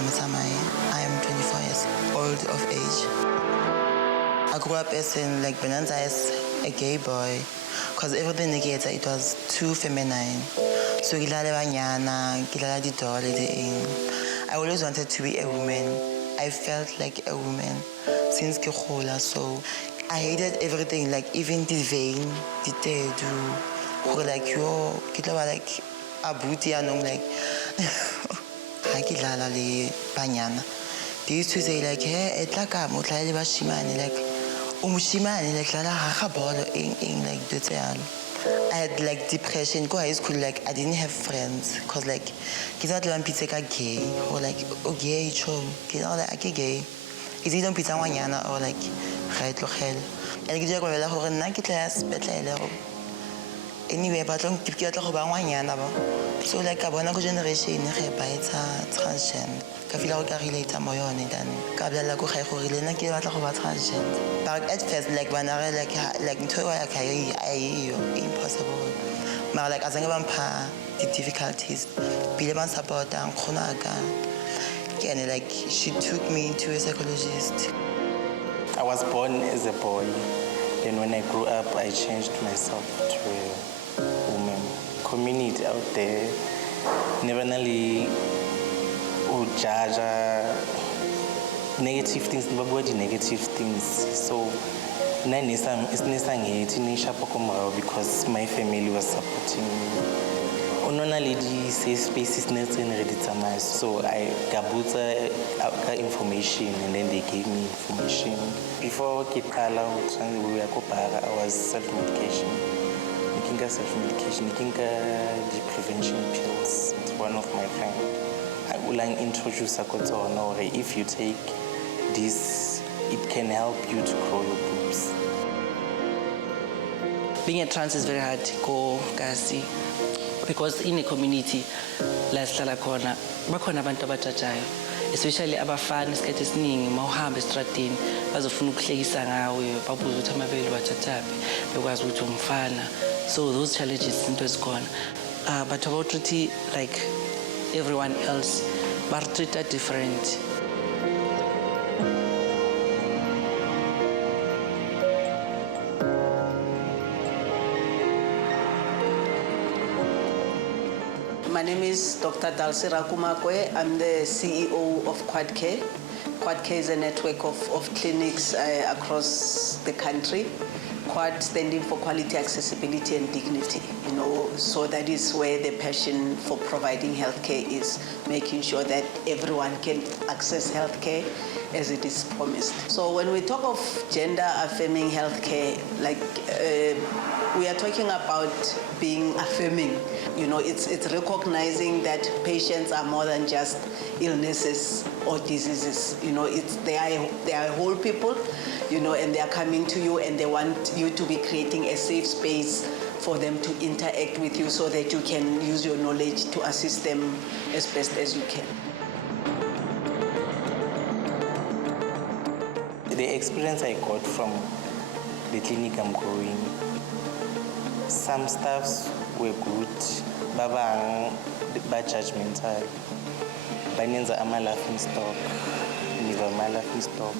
I am 24 years old of age. I grew up as in like Bonanza as a gay boy, because everything I get it was too feminine. So I always wanted to be a woman. I felt like a woman since Kihola, so I hated everything, like even the vein, the tattoo, or like yo, like a booty and I'm like they used to say like, hey, it's like like I had like depression, go high school, like I didn't have friends, cause like kids are doing pizza gay, or like oh gay, chum, kids are like gay. Is it on pizza wanyana or like right lo hell? And kids are going to na class, better anyway, but don't keep get go wanyana ba. So like a bona generation re ba etsa transgender. Ka feel like I relate mo yone then ka bla go ga go rile na ke batla go ba transgender. But at first like when I like ntho ya ka impossible. But like as I bampa the difficulties bile ban support ang khona ka. And like she took me to a psychologist. I was born as a boy. Then when I grew up I changed myself to a woman. Community out there never really judge negative things, nobody negative things. So because my family was supporting me. Unona lady safe spaces so I got information and then they gave me information. Before I was self-medication. Self-medication, the prevention pills. It's one of my friends. I would like to introduce a if you take this, it can help you to grow your boobs. Being a trans is very hard, because in a community, especially abafana isikhathi esiningi mawuhamba estradini bazofuna ukuhlekisa ngawe babuza ukuthi amabele wathathapi bekwazi ukuthi umfana. So those challenges into ezikhona but about treat like everyone else but treat are different. My name is Dr. Dalsira Kumakwe. I'm the CEO of QuadCare. QuadCare is a network of clinics across the country. Quad standing for quality, accessibility, and dignity. So that is where the passion for providing healthcare is, making sure that everyone can access healthcare as it is promised. So when we talk of gender-affirming healthcare, we are talking about being affirming. It's recognizing that patients are more than just illnesses or diseases. They are whole people, and they are coming to you and they want you to be creating a safe space for them to interact with you so that you can use your knowledge to assist them as best as you can. The experience I got from the clinic I'm going, some staffs were good, babang judgmental, banenza ama laughing stock, niva ma laughing stock.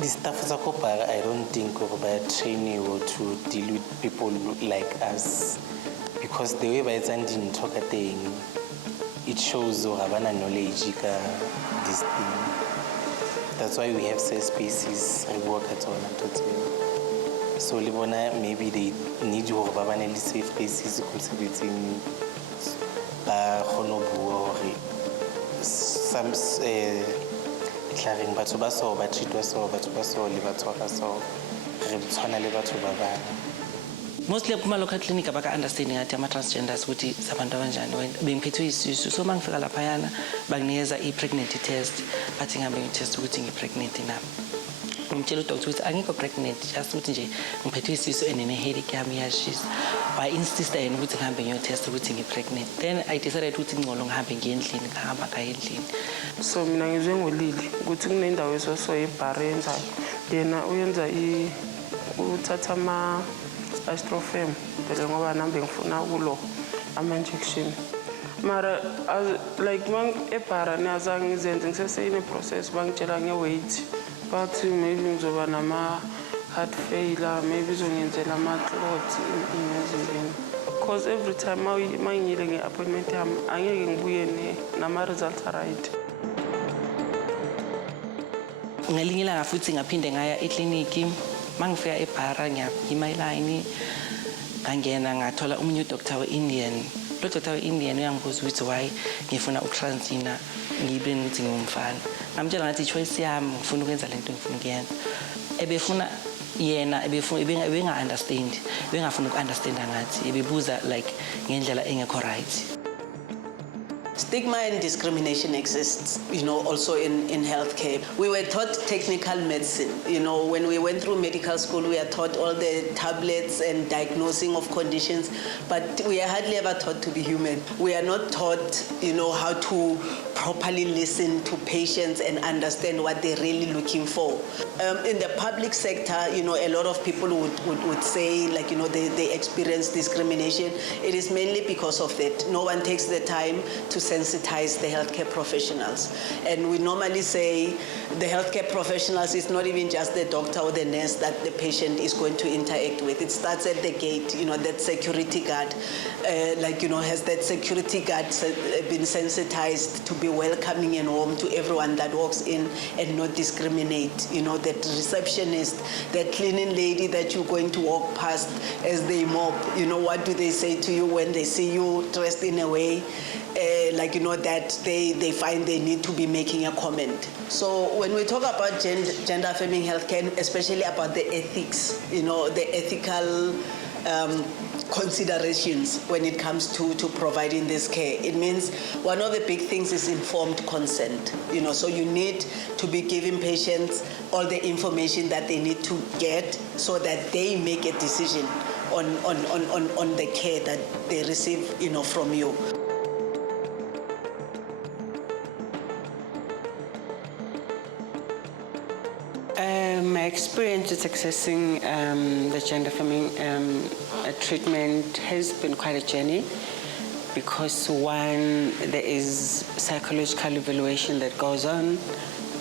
The staff I don't think by training or to deal with people like us, because the way by standing talk at it shows havana knowledge this thing. That's why we have safe spaces and work at all. So Libona, maybe they need you to safe spaces contributing some declaring batho ba so ba treatwa so batho ba so le batho ba so re tshwana le batho ba bang. Mostly kuma local clinic abaka understanding ati ama transgenders ukuthi sabantu abanjani bengiphethwe isisu so mangifika lapha yana banginikeza i-pregnancy test bathi ngihambe ngi-test ukuthi ngi-pregnant na. Ngimtshela udoctor ukuthi angikho pregnant, just ukuthi nje ngiphethwe isisu and ne-headache yami iyashisa. Ba insista yena ukuthi ngihambe ngiyo-test ukuthi ngi-pregnant. Then I decided ukuthi ngcono ngihambe ngiye-endlini, ngihamba ngaya endlini. So mina ngizwe ngolili ukuthi kunendawo esoso ibhare yenzayo. Yena uyenza uthatha ama-astrofem phela ngoba nambe ngifuna kulo ama-injection. Mara, like ebhara niyazange ngizenze ngiseseyine-process bangitshela nge-weight bathi maybe ngizoba nama-heart failure, maybe izongenzela ama-clots emzimbeni. Because every time uma ngiyile nge-appointment yami angeke ngibuye nama-results right. Ngelinye ilanga futhi ngaphinde ngaya ekliniki mangifika ebhara ngiyima ilayini ngangena ngathola umunye udoctor we-Indian. Lo doctor we-Indian uyangibuza ukuthi why ngifuna ukutransgender ngibe ngithi ngumfana. Ngamtshela ngathi i-choice yami ngifuna ukwenza lento ngifuna ukuyenza. Ebefuna yena ebenga-understand ebengafuna uku-understanda ngathi ebebuza like ngendlela engekho right. Stigma and discrimination exists, also in healthcare. We were taught technical medicine. When we went through medical school, we are taught all the tablets and diagnosing of conditions, but we are hardly ever taught to be human. We are not taught, how to properly listen to patients and understand what they're really looking for. In the public sector, a lot of people would say, they experience discrimination. It is mainly because of that. No one takes the time to sensitize the healthcare professionals. And we normally say the healthcare professionals is not even just the doctor or the nurse that the patient is going to interact with. It starts at the gate, that security guard, has that security guard been sensitized to be welcoming and warm to everyone that walks in and not discriminate. That receptionist, that cleaning lady that you're going to walk past as they mop, what do they say to you when they see you dressed in a way that they find they need to be making a comment. So when we talk about gender-affirming healthcare, especially about the ethics, the ethical considerations when it comes to providing this care. It means one of the big things is informed consent. So you need to be giving patients all the information that they need to get so that they make a decision on the care that they receive, from you. My experience with accessing the gender-affirming treatment has been quite a journey because one, there is psychological evaluation that goes on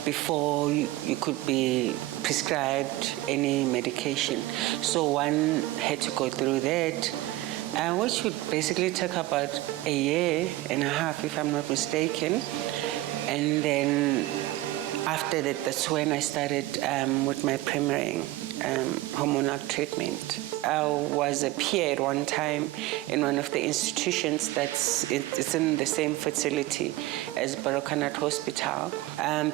before you could be prescribed any medication. So one had to go through that, which would basically take about a year and a half, if I'm not mistaken. And then after that, that's when I started with my primary hormonal treatment. I was a peer at one time in one of the institutions it's in the same facility as Barokanat Hospital.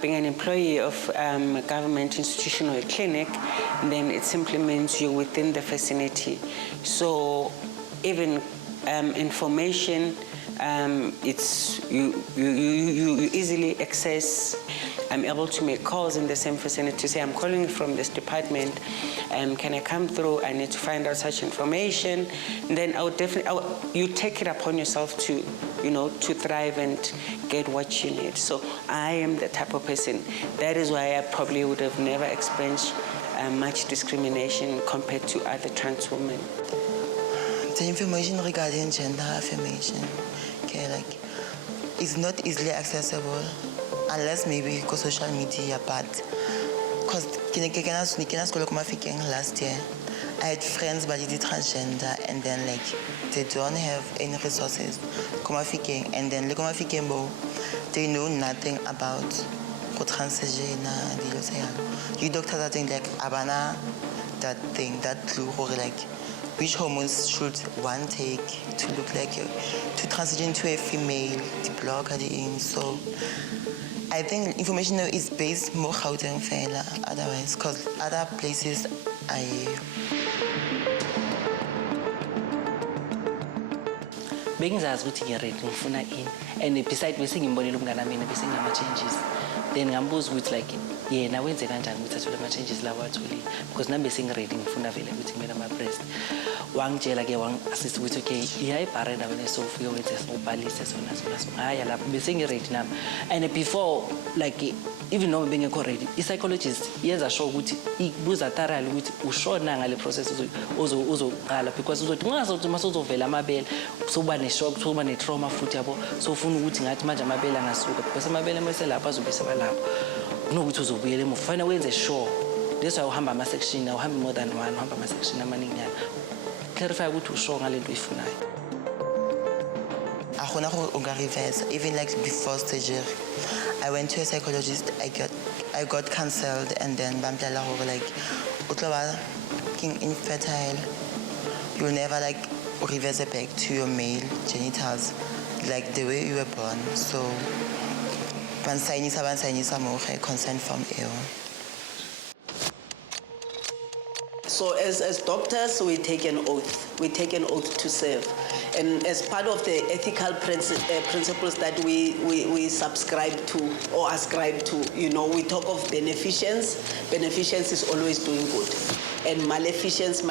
Being an employee of a government institution or a clinic, then it simply means you're within the vicinity. So even information, you easily access. I'm able to make calls in the same vicinity to say, I'm calling from this department, can I come through? I need to find out such information. And then you take it upon yourself to, to thrive and get what you need. So I am the type of person. That is why I probably would have never experienced much discrimination compared to other trans women. The information regarding gender affirmation, is not easily accessible. Unless maybe go social media, but because last year I had friends but they transgender and then they don't have any resources and then they know nothing about transgender. You doctors are saying abana that thing, that clue or which hormones should one take to look to transition to a female, the block at the end. So I think information is based more Gauteng fela otherwise, because other places bengizazi ukuthi ngiready ngifuna ini and beside bese ngimbonile umngane wami bese nginama changes then ngambuza ukuthi yena wenze kanjani ukuthi athole ama-changes lawo atholile because nami besengiready ngifuna vele ukuthi kumele ama-breast wangitshela-ke wang-assist ukuthi okay iya ebhara endaweni esofike wenze ubhalise sona haya lapho besengiready nami and before like even noma bengekho ready i-psychologist yenza sure ukuthi ibuza thoroughly ukuthi ushona ngale process uzoqala because uzothi ungazothi uma sozovela amabele sokuba ne-shock sokuba ne-trauma futhi yabo sofuna ukuthi ngathi manje amabele angasuka because amabele mase lapho azobe sebalapho kunokuthi uzobuyela emuva fanele wenze sure that's why uhamba ama-section awuhambi more than one uhamba ama-section amaningana clarify ukuthi usure ngale nto uyifunayo akgona gore o ka reverse even like before surgery. I went to a psychologist, I got cancelled, and then bamtlela gore like o tlo ba infertile, you'll never like reverse back to your male genitals like the way you were born. So ban signisa mo ge consent form eo. So as doctors, we take an oath. We take an oath to serve. And as part of the ethical principles that we subscribe to or ascribe to, you know, we talk of beneficence. Beneficence is always doing good. And maleficence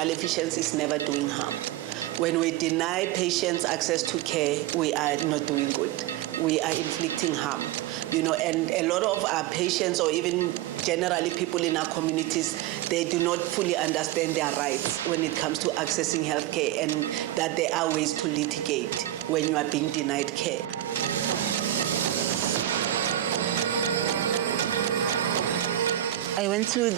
is never doing harm. When we deny patients access to care, we are not doing good. We are inflicting harm. You know, and a lot of our patients or even generally people in our communities, they do not fully understand their rights when it comes to accessing healthcare and that there are ways to litigate when you are being denied care. I went to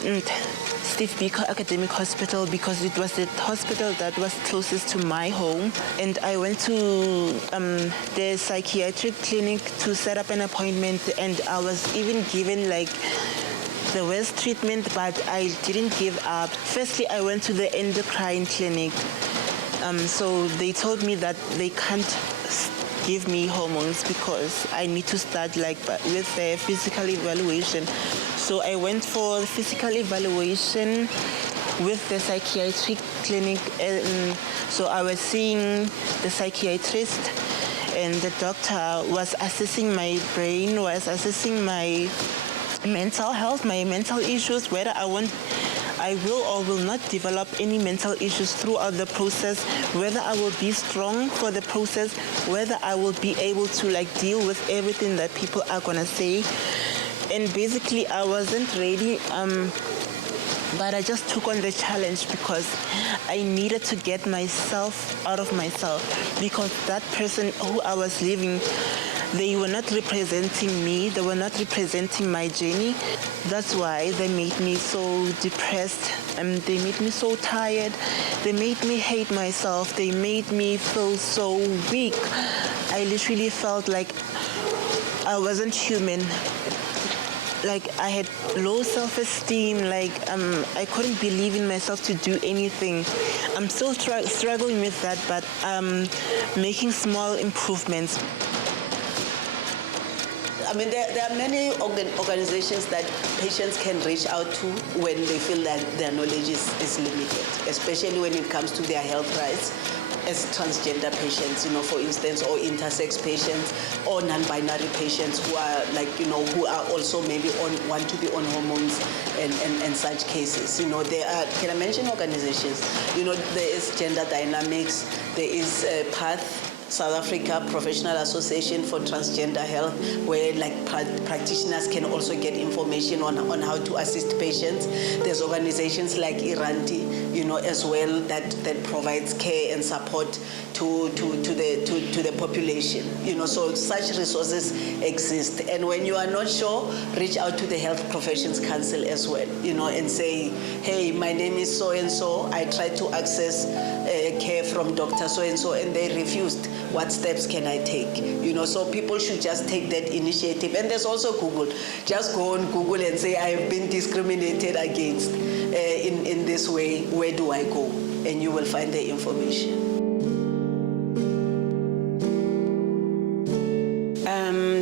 Steve Biko Academic Hospital because it was the hospital that was closest to my home, and I went to the psychiatric clinic to set up an appointment, and I was even given like the worst treatment, but I didn't give up. Firstly, I went to the endocrine clinic, so they told me that they can't give me hormones because I need to start like with the physical evaluation. So I went for physical evaluation with the psychiatric clinic. So I was seeing the psychiatrist, and the doctor was assessing my brain, was assessing my mental health, my mental issues, whether I will or will not develop any mental issues throughout the process, whether I will be strong for the process, whether I will be able to like deal with everything that people are gonna say. And basically I wasn't ready, but I just took on the challenge because I needed to get myself out of myself, because that person who I was living, they were not representing me, they were not representing my journey. That's why they made me so depressed, and they made me so tired, they made me hate myself, they made me feel so weak. I literally felt like I wasn't human. Like I had low self-esteem, like I couldn't believe in myself to do anything. I'm still struggling with that, but making small improvements. I mean, there are many organizations that patients can reach out to when they feel that their knowledge is limited, especially when it comes to their health rights as transgender patients, you know, for instance, or intersex patients, or non-binary patients who are like, you know, who are also maybe want to be on hormones and such cases. You know, there are, can I mention organizations? You know, there is Gender Dynamics, there is PATH, South Africa Professional Association for Transgender Health, where like practitioners can also get information on how to assist patients. There's organizations like Iranti, you know, as well that provides care and support to the population. You know, so such resources exist. And when you are not sure, reach out to the Health Professions Council as well. You know, and say, hey, my name is so and so. I tried to access care from Dr. So and so, and they refused. What steps can I take? You know, so people should just take that initiative. And there's also Google. Just go on Google and say, I have been discriminated against in this way. Where do I go? And you will find the information.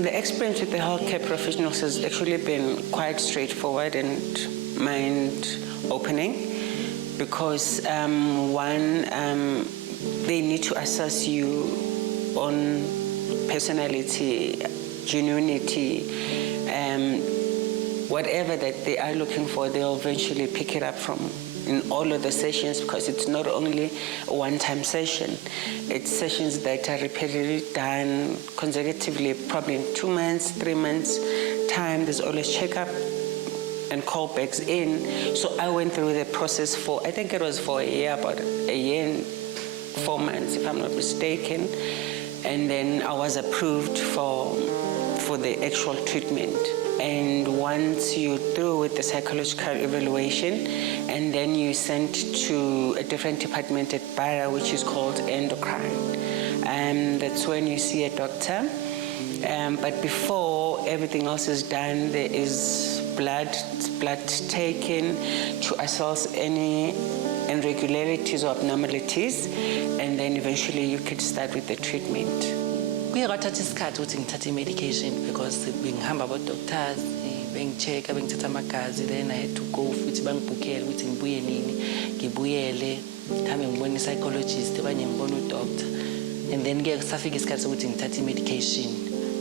The experience with the healthcare professionals has actually been quite straightforward and mind-opening, because one, they need to assess you on personality, genuinity, whatever that they are looking for, they'll eventually pick it up from in all of the sessions, because it's not only a one-time session. It's sessions that are repeatedly done consecutively, probably in 2 months, 3 months time. There's always checkup and callbacks in. So I went through the process for, I think it was for a year, about a year and 4 months, if I'm not mistaken. And then I was approved for the actual treatment. And once you're through with the psychological evaluation, and then you sent to a different department at Bara, which is called endocrine. And that's when you see a doctor. But before everything else is done, there is blood taken to assess any irregularities or abnormalities, and then eventually you could start with the treatment. Kuye kwathatha isikhathi ukuthi ngithathe i-medication because bengihamba abo-doctors, bengi-check-a, bengithatha amagazi, then I had to go futhi bangibhukhele ukuthi ngibuye nini, ngibuyele, ngihambe ngibone i-psychologist, abanye ngibone u-doctor. And then-ke safika isikhathi sokuthi ngithathe i-medication.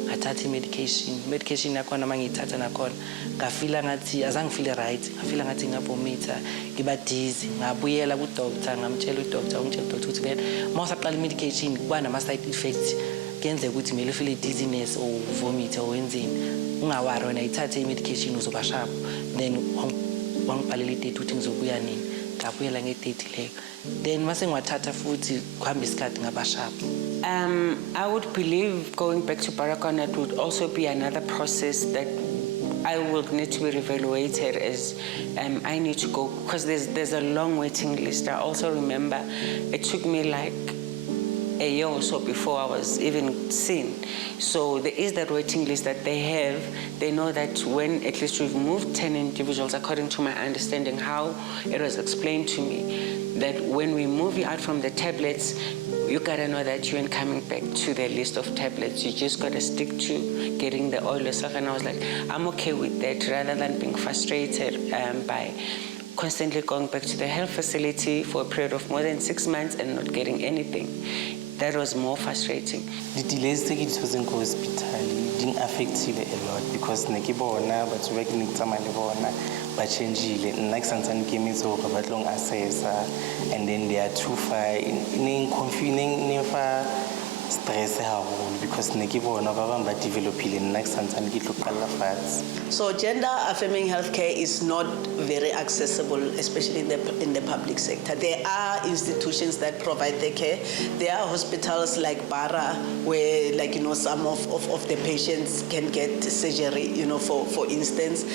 Ngathatha i-medication yakhona uma ngiyithatha nakhona ngafila ngathi azange ngifile right, ngafila ngathi ngiyavomita, ngiba dizzy, ngabuyela ku-doctor, ngamtshela u-doctor, ungitshela u-doctor ukuthi vele uma usaqala i-medication kuba nama-side effects, kuyenzeka ukuthi kumele ufile dizziness or vomit or wenzeni. Ungawari wena ithathe i-medication uzoba sharp. Then wangibhalela idate ukuthi ngizobuya nini, ngabuyela ngedate leyo. Then mase ngiwathatha futhi kuhamba isikhathi ngaba sharp. I would believe going back to Baragwanath would also be another process that I will need to be reevaluated as I need to go, because there's a long waiting list. I also remember it took me like a year or so before I was even seen. So there is that waiting list that they have. They know that when at least we've moved 10 individuals, according to my understanding, how it was explained to me, that when we move you out from the tablets, you gotta know that you ain't coming back to the list of tablets. You just gotta stick to getting the oil yourself. And I was like, I'm okay with that, rather than being frustrated by constantly going back to the health facility for a period of more than 6 months and not getting anything. That was more frustrating. The delays tse ke di tshotse ko hospital di affected a lot because ne ke bona batho ba ke ne ke tsamaya le bona ba changeile, nna ke santsane ke emetse gore ba tlo assessa, and then they are too far. Ne fa stress haholo because ne ke bona ba bang ba developile, nna ke santsane ke tlo qala fatshe. So gender-affirming healthcare is not very accessible, especially in the public sector. There are institutions that provide the care. There are hospitals like Bara where, like, some of the patients can get surgery, for instance.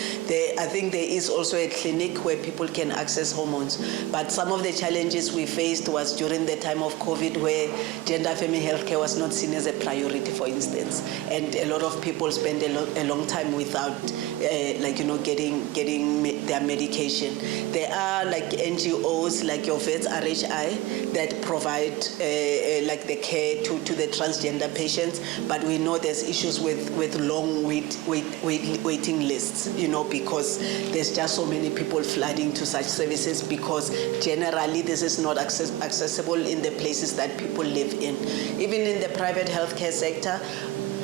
I think there is also a clinic where people can access hormones. But some of the challenges we faced was during the time of COVID, where gender-affirming healthcare was not seen as a priority, for instance. And a lot of people spend a long time without getting their medication. There are NGOs like your Vets RHI that provide the care to the transgender patients, but we know there's issues with long waiting lists, because there's just so many people flooding to such services, because generally this is not accessible in the places that people live in. Even in the private healthcare sector,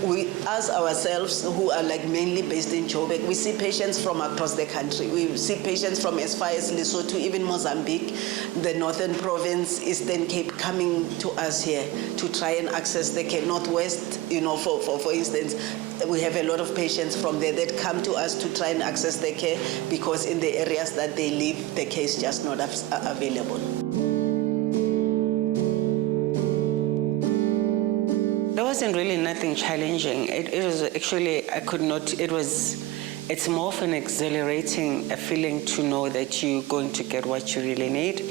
we, as ourselves, who are mainly based in Joburg, we see patients from across the country. We see patients from as far as Lesotho, even Mozambique, the Northern Province, Eastern Cape, coming to us here to try and access the care. Northwest, for instance, we have a lot of patients from there that come to us to try and access the care, because in the areas that they live, the care is just not available. There wasn't really nothing challenging. It was actually, it's more of an exhilarating feeling to know that you're going to get what you really need.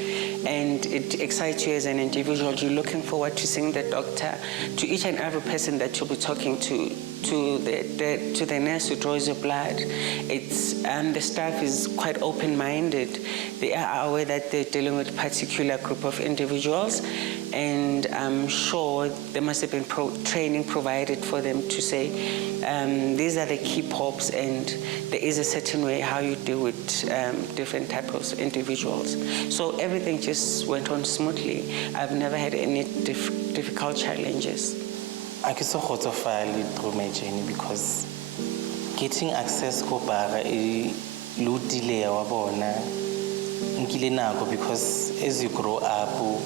And it excites you as an individual. You're looking forward to seeing the doctor, to each and every person that you'll be talking to the nurse who draws your blood. The staff is quite open-minded. They are aware that they're dealing with a particular group of individuals, and I'm sure there must have been training provided for them to say, these are the key pops, and there is a certain way how you deal with different types of individuals. So everything just went on smoothly. I've never had any difficult challenges. I can so kgotsofala through my journey because getting access ko bara lo delay wa bona nkile nako because as you grow up o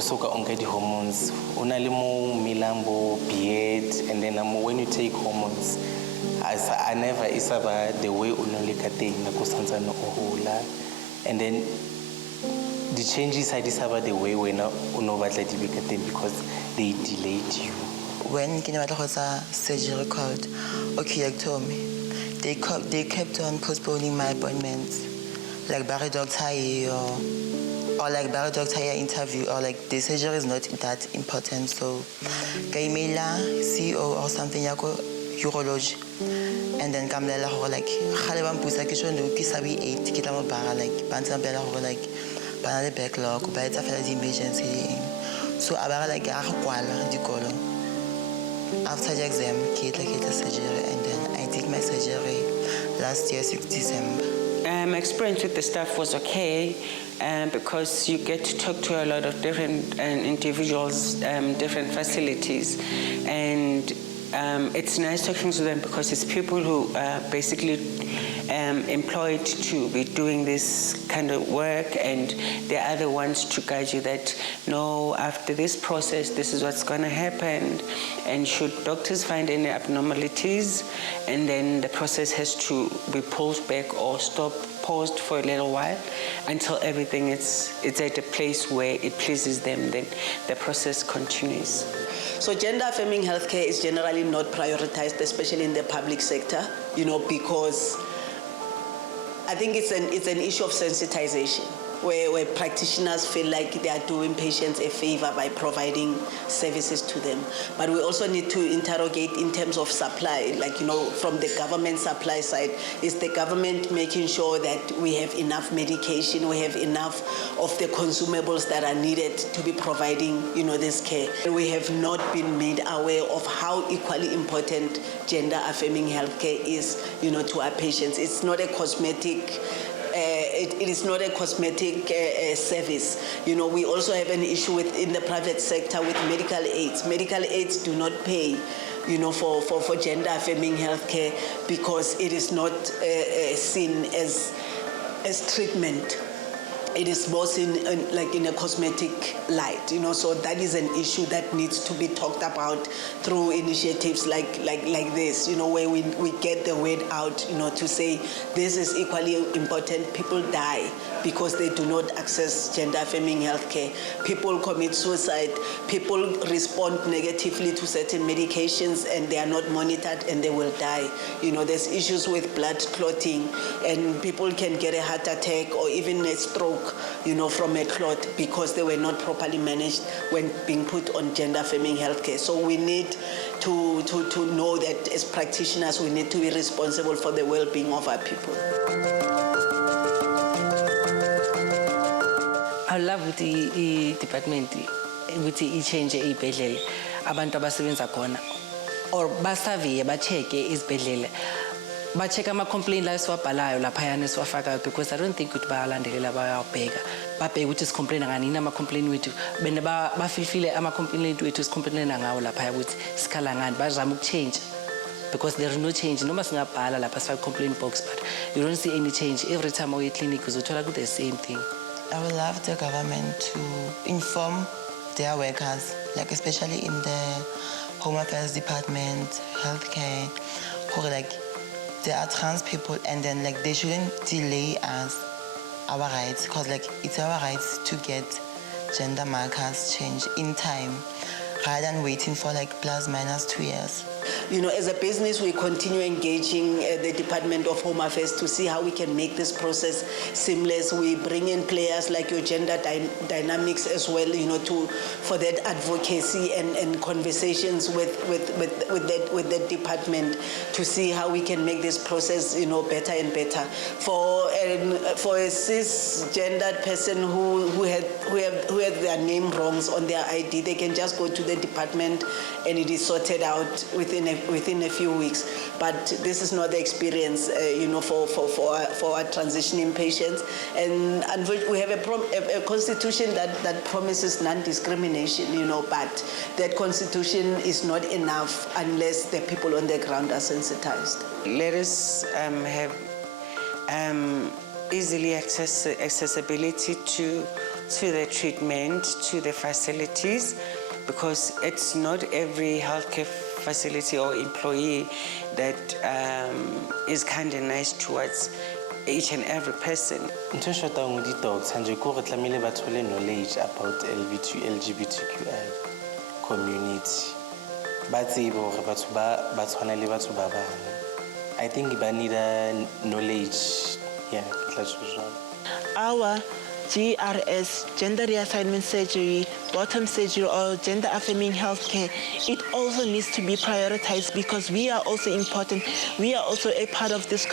soka onka di hormones una le mo milambo beard and then when you take hormones I never isaba the way unole ka teng nako santsana o hola and then the changes I discovered the way when uno batla di be ka teng because they delayed you. When ke ne batla go tsa surgery called oculectomy, they kept on postponing my appointments, like bare doctor or like bare doctor interview, or like the surgery is not that important. So ka emaila CEO or something ya ko urology, and then ka mlela go like gale ba mpusa ke tshone ke sabi 8 ke tla mo bara like ba ntse mpela go like ba na le backlog ba etsa fela di emergency. So abara like a go kwala dikolo. After the exam, I get surgery, and then I did my surgery last year, 6 December. My experience with the staff was okay because you get to talk to a lot of different individuals, different facilities, and it's nice talking to them because it's people who are basically employed to be doing this kind of work, and they are the ones to guide you that, no, after this process, this is what's going to happen, and should doctors find any abnormalities, and then the process has to be pulled back or paused for a little while until everything is at a place where it pleases them, then the process continues. So gender-affirming healthcare is generally not prioritized, especially in the public sector, because I think it's an issue of sensitization, where practitioners feel like they are doing patients a favor by providing services to them. But we also need to interrogate in terms of supply, like, from the government supply side. Is the government making sure that we have enough medication, we have enough of the consumables that are needed to be providing, this care? We have not been made aware of how equally important gender-affirming healthcare is, to our patients. It's not a cosmetic it is not a cosmetic service. We also have an issue in the private sector with medical aids. Medical aids do not pay, for gender-affirming healthcare because it is not seen as treatment. It is more seen in a cosmetic light, so that is an issue that needs to be talked about through initiatives like this, where we get the word out, to say this is equally important. People die because they do not access gender-affirming healthcare. People commit suicide. People respond negatively to certain medications and they are not monitored and they will die. There's issues with blood clotting, and people can get a heart attack or even a stroke, from a clot because they were not properly managed when being put on gender-affirming healthcare. So we need to know that as practitioners, we need to be responsible for the well-being of our people. I love with the department, with the change ibhedlela abantu abasebenza khona or basaviye ba-check-e izibhedlela ba-check ama-complaint la esiwabhalayo laphayana esiwafakayo, because I don't think ukuthi bayalandelela bayawabheka babheke ukuthi sicomplaina nganini ama-complaint wethu bene bafilfile ama-complaint wethu sicomplaina ngawo laphaya ukuthi sikhala ngani, bazama ukuchange because there is no change. Noma singabhala lapha sifake complaint box, but you don't see any change. Every time we clinic uzothola the same thing. I would love the government to inform their workers, like especially in the Home Affairs Department, healthcare, or like there are trans people, and then like they shouldn't delay us our rights, because like it's our rights to get gender markers changed in time rather than waiting for like ±2 years. As a business, we continue engaging the Department of Home Affairs to see how we can make this process seamless. We bring in players like your gender dynamics as well, for that advocacy and conversations with the department to see how we can make this process, better and better. For a cisgendered person who had their name wrongs on their ID, they can just go to the department and it is sorted out within within a few weeks. But this is not the experience, for our transitioning patients. And we have a constitution that promises non-discrimination, but that constitution is not enough unless the people on the ground are sensitized. Let us have easily accessibility to the treatment, to the facilities, because it's not every healthcare facility or employee that is kind and nice towards each and every person. Ntho e shotang ho di-doctor nje ke hore tlamehile ba thole knowledge about LGBTQI community. Ba tsebe hore batho ba tshwana le batho ba bang. I think ba need knowledge. Yeah, ke tla tjho jwalo. Our GRS, gender reassignment surgery, bottom surgery, or gender-affirming healthcare, it also needs to be prioritized because we are also important. We are also a part of this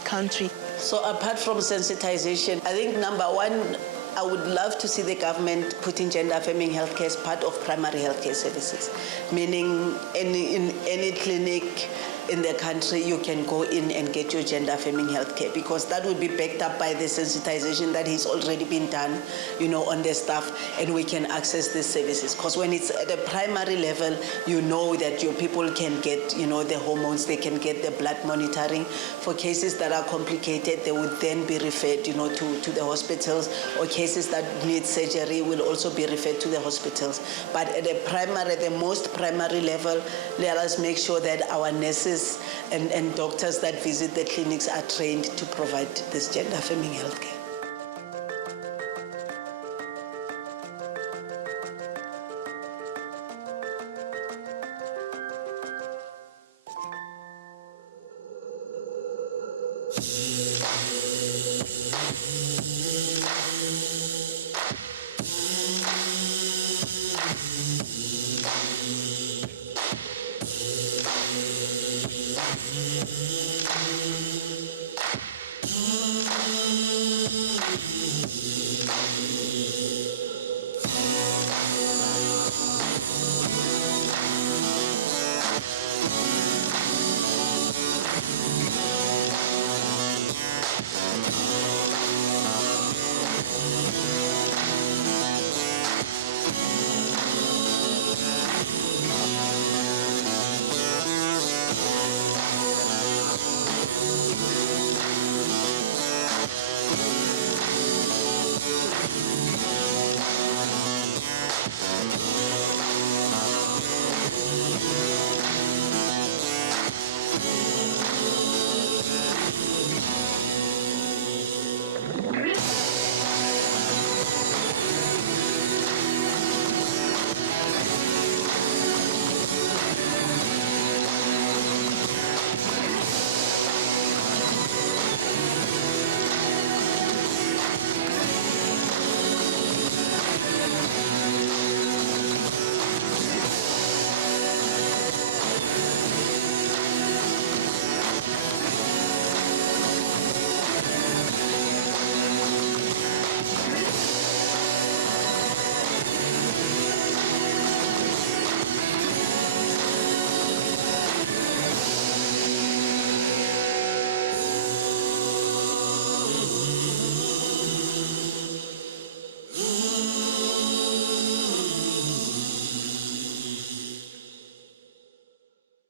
country. So apart from sensitization, I think number one, I would love to see the government putting gender-affirming healthcare as part of primary healthcare services, meaning in any clinic in the country, you can go in and get your gender-affirming healthcare, because that would be backed up by the sensitization that has already been done, on the staff, and we can access these services. Because when it's at a primary level, that your people can get, the hormones, they can get the blood monitoring. For cases that are complicated, they would then be referred, to the hospitals, or cases that need surgery will also be referred to the hospitals. But at the most primary level, let us make sure that our nurses and doctors that visit the clinics are trained to provide this gender-affirming healthcare.